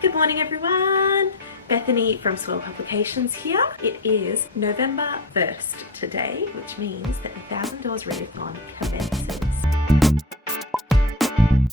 Good morning everyone! Bethany from Swell Publications here. It is November 1st today, which means that the 1000 Doors Readathon commences.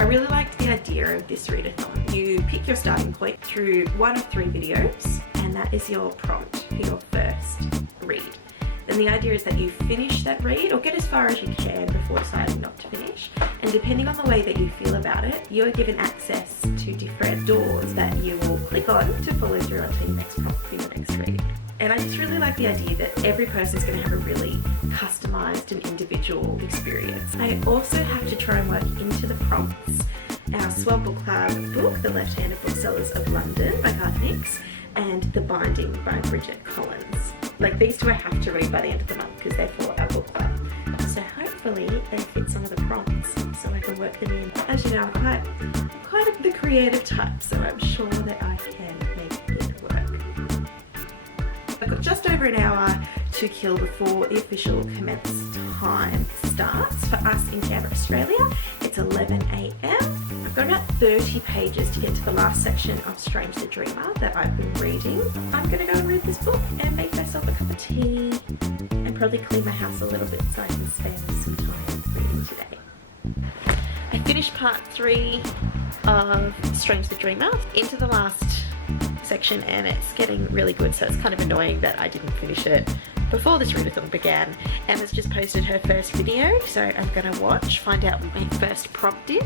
I really liked the idea of this readathon. You pick your starting point through one of 3 videos, and that is your prompt for your first read. Then the idea is that you finish that read or get as far as you can before deciding not to finish. And depending on the way that you feel about it, you're given access to different doors that you will click on to follow through onto your next prompt for your next read. And I just really like the idea that every person is going to have a really customized and individual experience. I also have to try and work into the prompts our Swell Book Club book, The Left-Handed Booksellers of London by Bethany, and The Binding by Bridget Collins. Like, these two I have to read by the end of the month because they're for our book club. So hopefully they fit some of the prompts so I can work them in. As you know, I'm quite the creative type, so I'm sure that I can make it work. I've got just over an hour to kill before the official commence time starts. For us in Canberra, Australia, it's 11 AM. I've got about 30 pages to get to the last section of Strange the Dreamer that I've been reading. I'm going to go and read this book and make myself a cup of tea and probably clean my house a little bit so I can spend some time reading today. I finished part 3 of Strange the Dreamer, into the last section, and it's getting really good, so it's kind of annoying that I didn't finish it before this readathon began. Emma's just posted her first video, so I'm going to watch, find out what my first prompt is,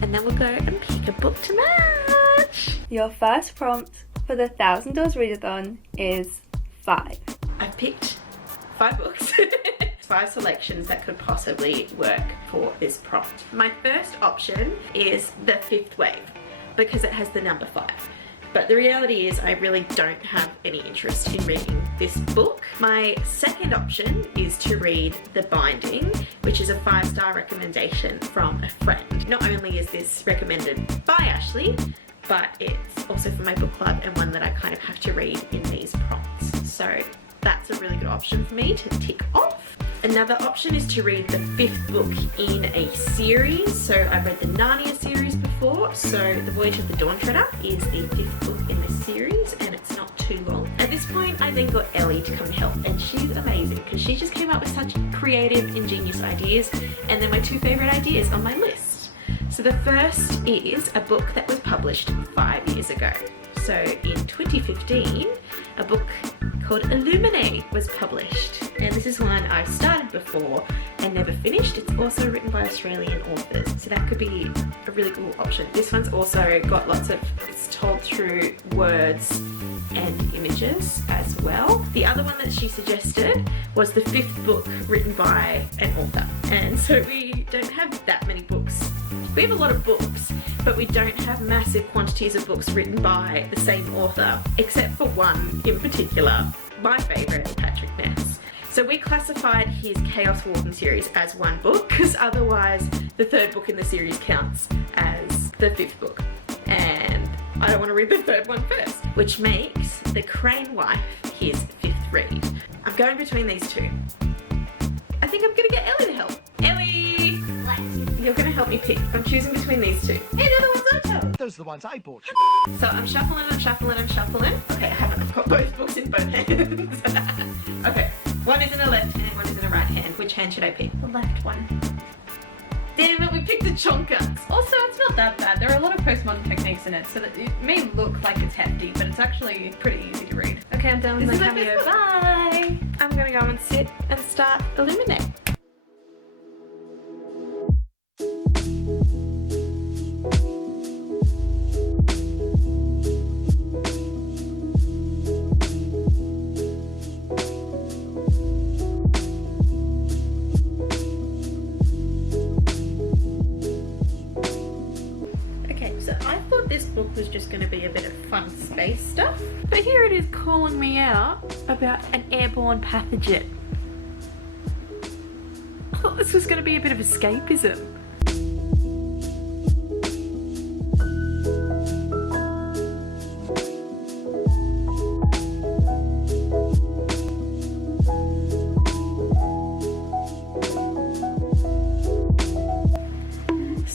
and then we'll go and pick a book to match. Your first prompt for the 1000 Doors Readathon is 5. I've picked 5 books. 5 selections that could possibly work for this prompt. My first option is The Fifth Wave because it has the number 5. But the reality is I really don't have any interest in reading this book. My second option is to read The Binding, which is a 5-star recommendation from a friend. Not only is this recommended by Ashley, but it's also for my book club and one that I kind of have to read in these prompts. So that's a really good option for me to tick off. Another option is to read the 5th book in a series. So I've read the Narnia series before, so The Voyage of the Dawn Treader is the 5th book in this series, and it's not too long. At this point, I then got Elly to come and help, and she's amazing because she just came up with such creative, ingenious ideas, and they're my 2 favourite ideas on my list. So the first is a book that was published 5 years ago. So in 2015, a book called Illuminate was published, and this is one I've started before and never finished. It's also written by Australian authors, so that could be a really cool option. This one's also got lots of, it's told through words and images as well. The other one that she suggested was the 5th book written by an author, and so we don't have that many books. We have a lot of books, but we don't have massive quantities of books written by the same author, except for one in particular, my favourite, Patrick Ness. So we classified his Chaos Warden series as one book, because otherwise the 3rd book in the series counts as the 5th book. And I don't want to read the 3rd one first, which makes The Crane Wife his 5th read. I'm going between these 2. I think I'm going to get Elly to help. Elly! What? You're going to help me pick. I'm choosing between these 2. Hey, the other ones I chose. Those are the ones I bought. So I'm shuffling. Okay, I haven't. I've got both books in both hands. Okay, one is in the left hand, one is in the right hand. Which hand should I pick? The left one. Damn it, we picked the chonkas. Also, it's not that bad. There are a lot of postmodern techniques in it, so that it may look like it's hefty, but it's actually pretty easy to read. Okay, I'm done with This my is my cameo. first book. Bye! I'm gonna go and sit and start Illuminate. This book was just going to be a bit of fun space stuff, but here it is calling me out about an airborne pathogen. I thought this was going to be a bit of escapism.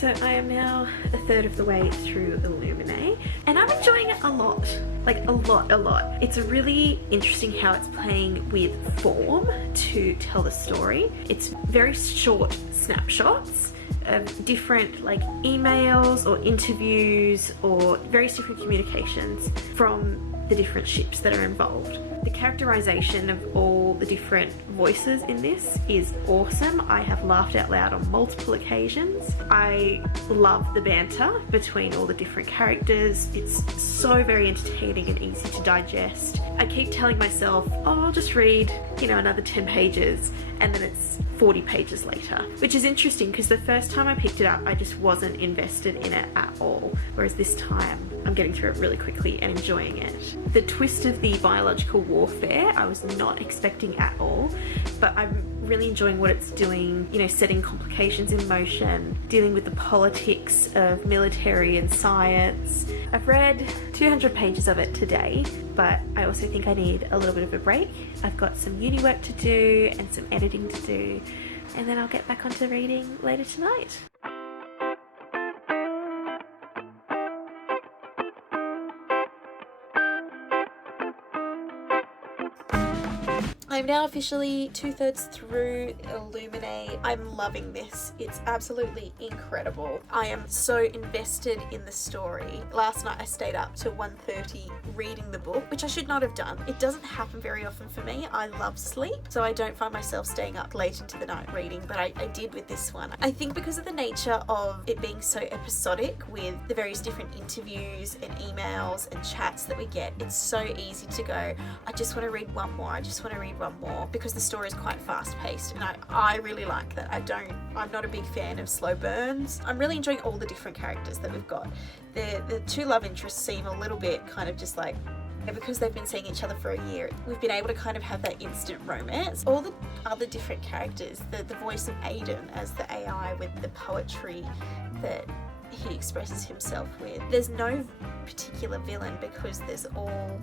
So I am now a third of the way through Illuminate, and I'm enjoying it a lot. Like a lot. It's really interesting how it's playing with form to tell the story. It's very short snapshots of different like emails or interviews or various different communications from the different ships that are involved. The characterization of all the different voices in this is awesome. I have laughed out loud on multiple occasions. I love the banter between all the different characters. It's so very entertaining and easy to digest. I keep telling myself, oh, I'll just read, you know, another 10 pages, and then it's 40 pages later, which is interesting because the first time I picked it up, I just wasn't invested in it at all. Whereas this time, I'm getting through it really quickly and enjoying it. The twist of the biological warfare, I was not expecting at all, but I'm really enjoying what it's doing, you know, setting complications in motion, dealing with the politics of military and science. I've read 200 pages of it today, but I also think I need a little bit of a break. I've got some uni work to do and some editing to do, and then I'll get back onto reading later tonight. I'm now officially 2/3 through Illuminate. I'm loving this. It's absolutely incredible. I am so invested in the story. Last night I stayed up till 1:30 reading the book, which I should not have done. It doesn't happen very often for me. I love sleep, so I don't find myself staying up late into the night reading, but I did with this one. I think because of the nature of it being so episodic with the various different interviews and emails and chats that we get, it's so easy to go, I just want to read one more, I just want to read one more, because the story is quite fast paced, and I really like that. I'm not a big fan of slow burns. I'm really enjoying all the different characters that we've got. The two love interests seem a little bit kind of just like, because they've been seeing each other for a year, we've been able to kind of have that instant romance. All the other different characters, the voice of Aiden as the AI with the poetry that he expresses himself with. There's no particular villain because there's all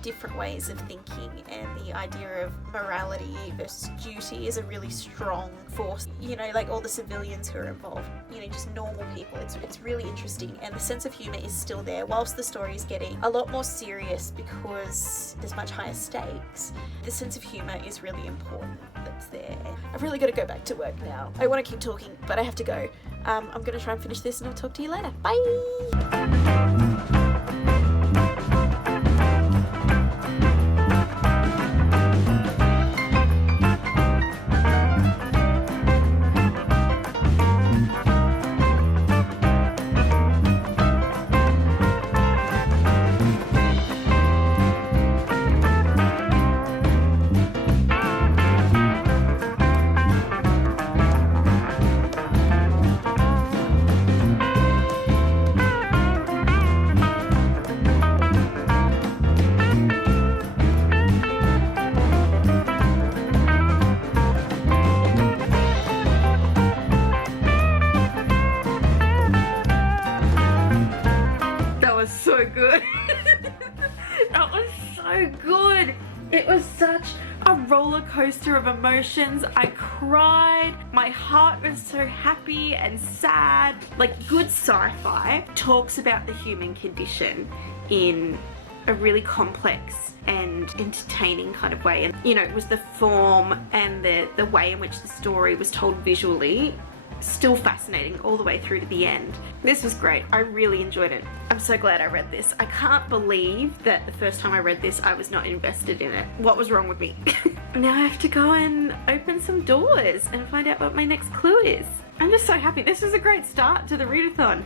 different ways of thinking, and the idea of morality versus duty is a really strong force. You know, like all the civilians who are involved, you know, just normal people. It's really interesting, and the sense of humour is still there whilst the story is getting a lot more serious because there's much higher stakes. The sense of humour is really important that's there. I've really got to go back to work now. I want to keep talking, but I have to go. I'm going to try and finish this and I'll talk to you later. Bye! So good. That was so good. It was such a roller coaster of emotions. I cried. My heart was so happy and sad. Like, good sci-fi talks about the human condition in a really complex and entertaining kind of way. And, you know, it was the form and the way in which the story was told visually still fascinating all the way through to the end. This was great. I really enjoyed it. I'm so glad I read this. I can't believe that the first time I read this I was not invested in it. What was wrong with me? Now I have to go and open some doors and find out what my next clue is. I'm just so happy. This was a great start to the readathon.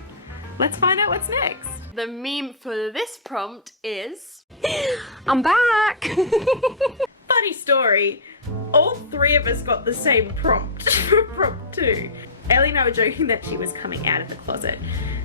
Let's find out what's next. The meme for this prompt is I'm back! Funny story. All three of us got the same prompt for prompt 2. Elly and I were joking that she was coming out of the closet,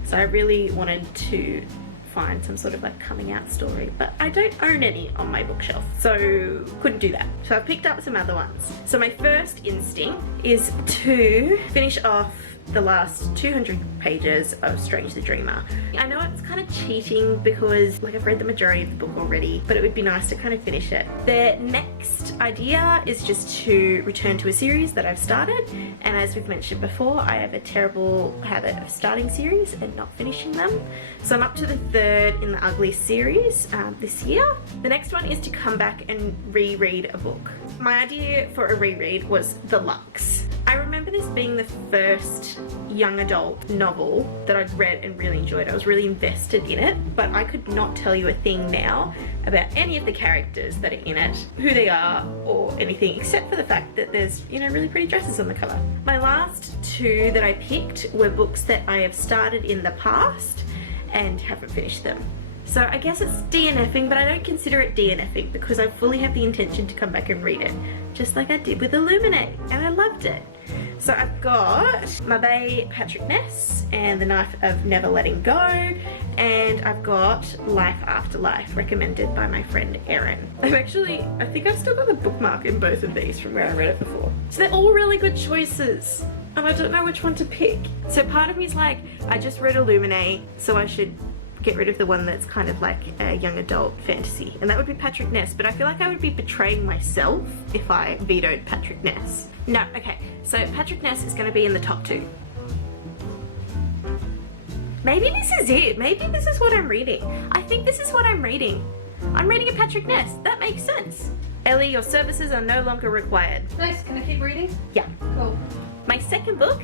so I really wanted to find some sort of like coming out story, but I don't own any on my bookshelf, so couldn't do that. So I picked up some other ones. So my first instinct is to finish off the last 200 pages of Strange the Dreamer. I know it's kind of cheating because like I've read the majority of the book already, but it would be nice to kind of finish it. The next idea is just to return to a series that I've started, and as we've mentioned before, I have a terrible habit of starting series and not finishing them. So I'm up to the 3rd in the Ugly series this year. The next one is to come back and reread a book. My idea for a reread was The Lux. I remember this being the first young adult novel that I'd read and really enjoyed. I was really invested in it, but I could not tell you a thing now about any of the characters that are in it, who they are, or anything, except for the fact that there's, you know, really pretty dresses on the cover. My last 2 that I picked were books that I have started in the past and haven't finished them. So I guess it's DNFing, but I don't consider it DNFing because I fully have the intention to come back and read it, just like I did with Illuminate, and I loved it. So I've got My Bay, Patrick Ness, and The Knife of Never Letting Go, and I've got Life After Life, recommended by my friend Erin. I think I've still got the bookmark in both of these from where I read it before. So they're all really good choices, and I don't know which one to pick. So part of me is like, I just read Illuminate, so I should get rid of the one that's kind of like a young adult fantasy, and that would be Patrick Ness, but I feel like I would be betraying myself if I vetoed Patrick Ness. No, okay, so Patrick Ness is going to be in the top 2. Maybe this is it. Maybe this is what I'm reading. I think this is what I'm reading. I'm reading a Patrick Ness. That makes sense. Elly, your services are no longer required. Nice, can I keep reading? Yeah. Cool. My second book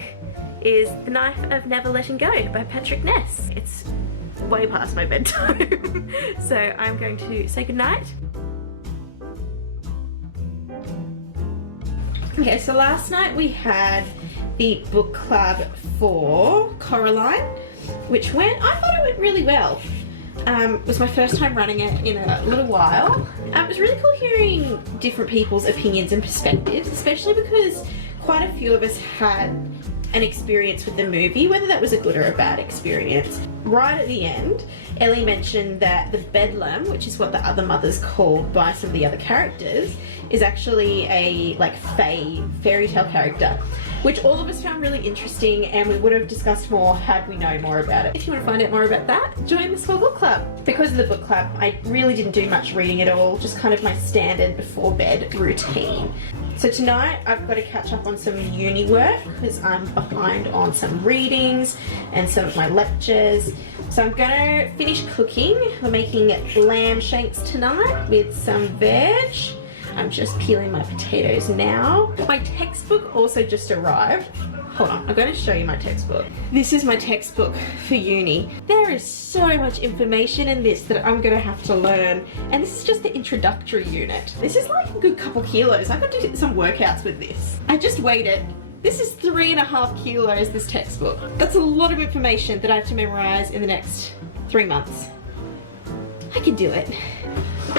is The Knife of Never Letting Go by Patrick Ness. It's way past my bedtime. So I'm going to say goodnight. Okay, so last night we had the book club for Coraline, I thought it went really well. It was my first time running it in a little while. It was really cool hearing different people's opinions and perspectives, especially because quite a few of us had an experience with the movie, whether that was a good or a bad experience. Right at the end, Elly mentioned that the Bedlam, which is what the other mother's called by some of the other characters, is actually a like fairy tale character, which all of us found really interesting, and we would have discussed more had we known more about it. If you want to find out more about that, join the Swell book club. Because of the book club, I really didn't do much reading at all, just kind of my standard before bed routine. So tonight I've got to catch up on some uni work because I'm behind on some readings and some of my lectures. So I'm gonna finish cooking. We're making lamb shanks tonight with some veg. I'm just peeling my potatoes now. My textbook also just arrived. Hold on, I'm going to show you my textbook. This is my textbook for uni. There is so much information in this that I'm going to have to learn. And this is just the introductory unit. This is like a good couple kilos. I could do some workouts with this. I just weighed it. This is 3.5 kilos, this textbook. That's a lot of information that I have to memorize in the next 3 months. I can do it.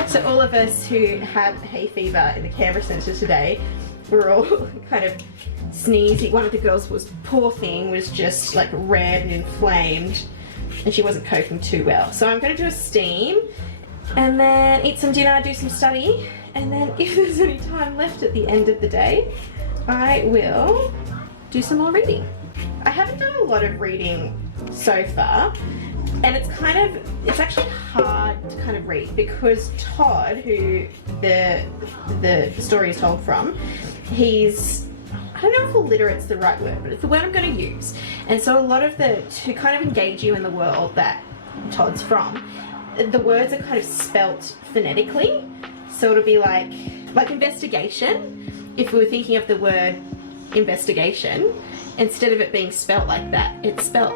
So all of us who had hay fever in the Canberra Centre today were all kind of sneezy. One of the girls was, poor thing, was just like red and inflamed, and she wasn't coping too well. So I'm going to do a steam and then eat some dinner, do some study, and then if there's any time left at the end of the day, I will do some more reading. I haven't done a lot of reading so far, and it's actually hard to kind of read because Todd, who the story is told from, I don't know if illiterate's the right word, but it's the word I'm going to use. And so a lot of to kind of engage you in the world that Todd's from, the words are kind of spelt phonetically. So it'll be like investigation. If we were thinking of the word investigation, instead of it being spelt like that, it's spelt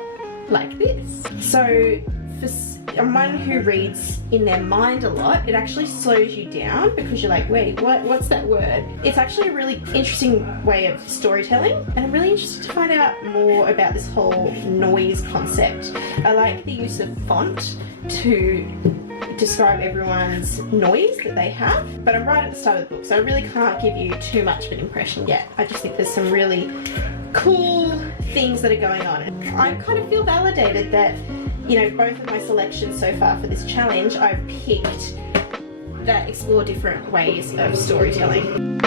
like this. So for someone who reads in their mind a lot, it actually slows you down because you're like, wait, what's that word? It's actually a really interesting way of storytelling, and I'm really interested to find out more about this whole noise concept. I like the use of font to describe everyone's noise that they have, but I'm right at the start of the book, so I really can't give you too much of an impression yet. I just think there's some really cool things that are going on. I kind of feel validated that, you know, both of my selections so far for this challenge I've picked that explore different ways of storytelling.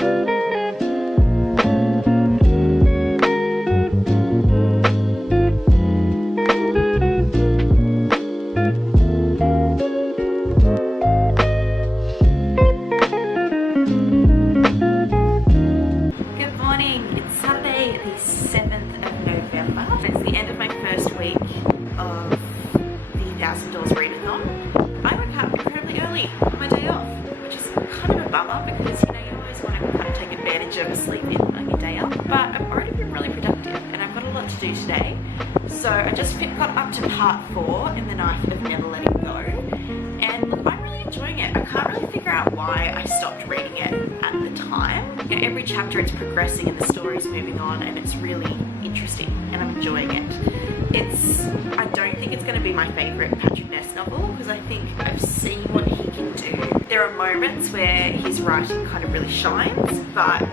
early on my day off, which is kind of a bummer because, you know, you always want to kind of take advantage of a sleep in on your day off. But I've already been really productive and I've got a lot to do today. So I just got up to part 4 in The Knife of Never Letting Go. And look, I'm really enjoying it. I can't really figure out why I stopped reading it at the time. You know, every chapter it's progressing and the story's moving on and it's really interesting and I'm enjoying it. I don't think it's going to be my favourite Patrick Ness novel because I think I've seen what he can do. There are moments where his writing kind of really shines, but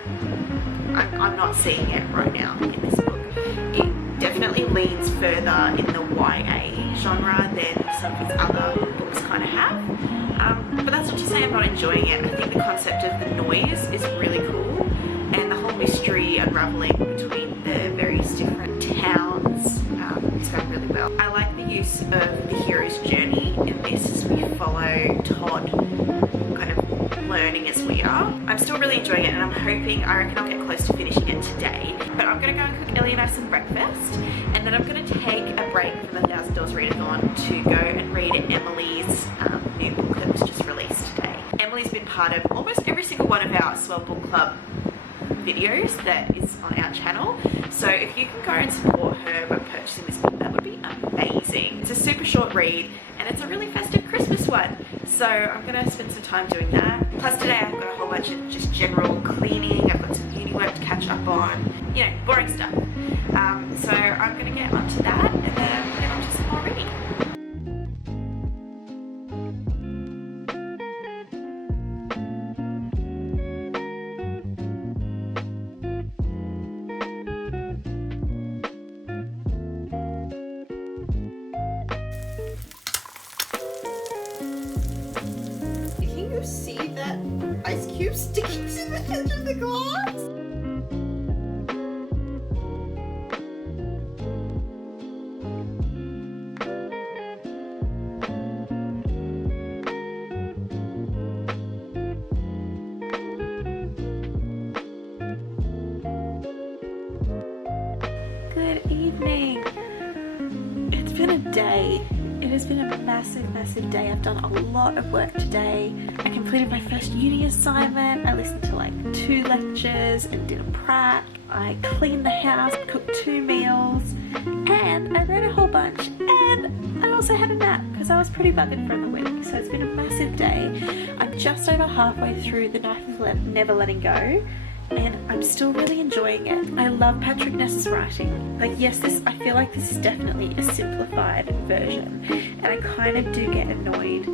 I'm not seeing it right now in this book. It definitely leans further in the YA genre than some of his other books kind of have. But that's not to say I'm not enjoying it. I think the concept of the noise is really cool and the whole mystery unravelling between the various different towns is going really well. I like the use of the hero's journey in this as we follow Todd kind of learning as we are. I'm still really enjoying it and I reckon I'll get close to finishing it today. But I'm going to go and cook Elly and I some breakfast and then I'm going to take a break from the 1000 Doors Readathon to go and read Emily's new book that was just released today. Emily's been part of almost every single one of our Swell Book Club videos that is on our channel, so if you can go and support her by purchasing this book, that would be amazing. It's a super short read and it's a really festive Christmas one, so I'm gonna spend some time doing that. Plus today I've got a whole bunch of just general cleaning, I've got some uni work to catch up on, you know, boring stuff. So I'm gonna get onto that and then we'll get onto some more reading. Can you see that ice cube sticking to the edge of the glass? Good evening. It's been a day. It has been a massive day. I've done a lot of work today. I completed my first uni assignment. I listened to like 2 lectures and did a prac. I cleaned the house, cooked 2 meals, and I read a whole bunch. And I also had a nap because I was pretty buggered from the week. So it's been a massive day. I'm just over halfway through The Knife of Never Letting Go. And I'm still really enjoying it. I love Patrick Ness's writing. Like, yes, I feel like this is definitely a simplified version. And I kind of do get annoyed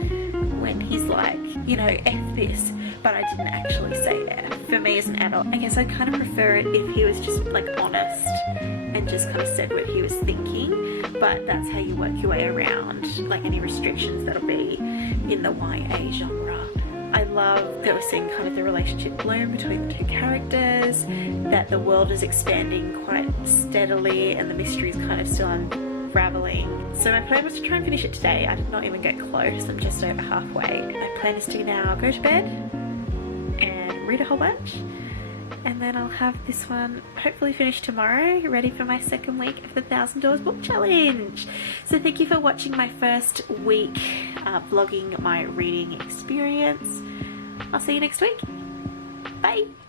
when he's like, you know, F this, but I didn't actually say F. For me as an adult, I guess I'd kind of prefer it if he was just like honest and just kind of said what he was thinking. But that's how you work your way around like any restrictions that'll be in the YA genre. I love that we're seeing kind of the relationship bloom between the 2 characters, that the world is expanding quite steadily and the mystery is kind of still unraveling. So my plan was to try and finish it today. I did not even get close. I'm just over halfway. My plan is to now go to bed and read a whole bunch, and then I'll have this one hopefully finished tomorrow, ready for my second week of the 1000 Doors Book Challenge. So thank you for watching my first week vlogging my reading experience. I'll see you next week. Bye!